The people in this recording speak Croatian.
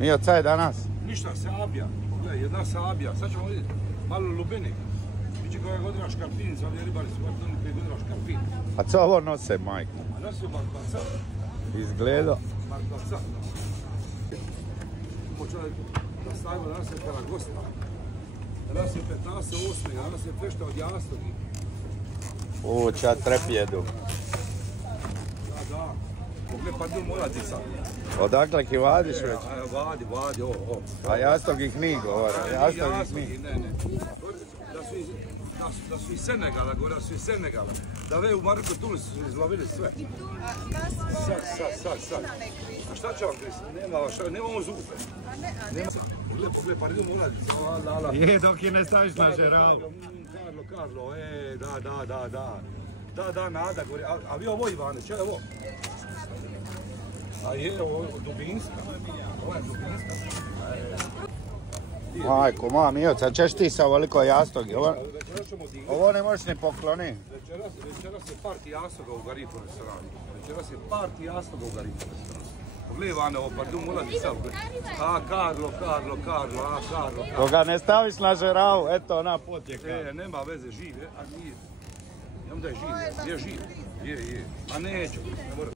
Mio, šta je danas? Ništa, sabija. Pogledaj, jedna sabija. Sad ćemo vidjeti malo lubine. Biće koja godina škarpin, sad je ribari su bar donili 5 godina škarpin. A co ovo nose, majko? A nosio barbaca. Izgledo. Barbaca. Počeo da stavimo, danas je Karagosta. Danas je 15.8. Danas je fešta od jastogi. Ča trepjedu. Da. Pogled, pa tu mora ti sad. Odakle ki vadiš već? Vadi, ovo. A jastog ih ni govore. Jastog ih ni. Ne. Da su iz Senegala, gore su iz Senegala. Da ve u Maroko Tunis su izlovili sve. Sad. A šta će vam Kristi? Nemamo zupe. Pogled, pa idemo ulaziti. Je, dok je ne staviš na žerav. Karlo, da, Nada, gore. A vi ovo Ivane, čo je ovo? A je, ovo Dubinska. Ovo je Dubinska. Majko, moja Mioca, češ ti sa ovoliko jastogi? Ovo ne možeš ni pokloni. Večeras je parti jastoga u Garifu restoranu. Pogledaj Ivane, ovo pardon ulazi sad. Karlo. Dok ga ne staviš na žerav, eto ona potjeka. Nema veze, živ je, a nije. Onda je živ, je živ. Je. A neću, ne moram.